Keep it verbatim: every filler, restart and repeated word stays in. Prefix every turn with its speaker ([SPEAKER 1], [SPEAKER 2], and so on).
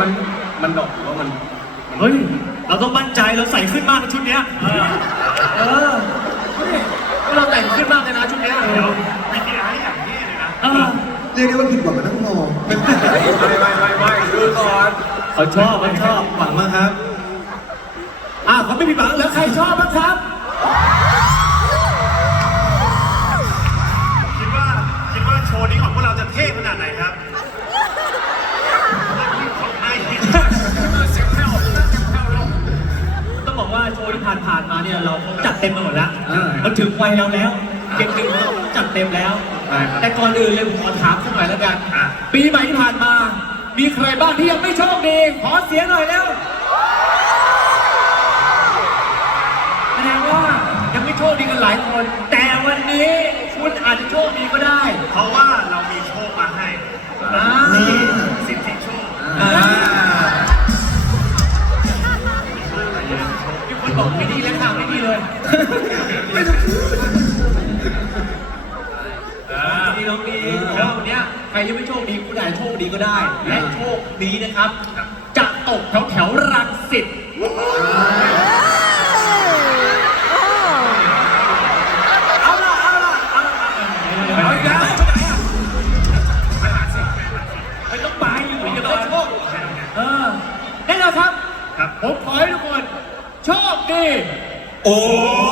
[SPEAKER 1] มันมันดอกหรือว่ามัน
[SPEAKER 2] เฮ้ยเราต้องมั่นใจเราใส่ขึ้นมากในชุดเนี้ยเออเออเราแต่งขึ้นมากเลยนะชุดเนี้ยเดี๋ยวไม่ได้อะไรอย่างนี้เลยนะเออ
[SPEAKER 3] เรียกได้ว่าผิดหวังมาทั้งมอ
[SPEAKER 1] ไม่ไม่ไม่ไม่ไม่ดูก่อน
[SPEAKER 2] เขาชอบเขาชอบ
[SPEAKER 3] หวังมากครับ
[SPEAKER 2] อ่าเขาไม่มีหวังแล้วใครชอบบ้างครับ
[SPEAKER 4] คิดว่าคิดว่าโชว์นี้ของพวกเราจะเท่ขนาดไหนครับ
[SPEAKER 2] ต้องบอกว่าโชว์ที่ผ่านๆมาเนี่ยเราจัดเต็มมาหมดแล้วมันถึงวัยเราแล้วเก่งๆเราจัดเต็มแล้วแต่ก่อนอื่นเลยผมขอถามสักหน่อยแล้วกันปีใหม่ที่ผ่านมามีใครบ้างที่ยังไม่โชคดีขอเสียงหน่อยแล้วแสดงว่ายังไม่โชคดีกันหลายคนแต่วันนี้คุณอาจจะโชคดีก็ได้
[SPEAKER 4] เพราะว่าเรามีโชคมาให้สิบสี่โชค
[SPEAKER 2] มีคนบอกไม่ดีแล้วข่าวไม่ดีเลยดีน้องดีแล้ววันนี้ใครยังไม่โชคดีคุณอาจจะโชคดีก็ได้และโชคดีนะครับจะตกแถวแถวรังสิตเอาล่ะเอาล่ะเอาล่ะเอาอีกแล้วไม่ต้องไปอยู่จะได้โชคเออแน่นอนครับผมขอให้ทุกคนโชคดี
[SPEAKER 3] โอ้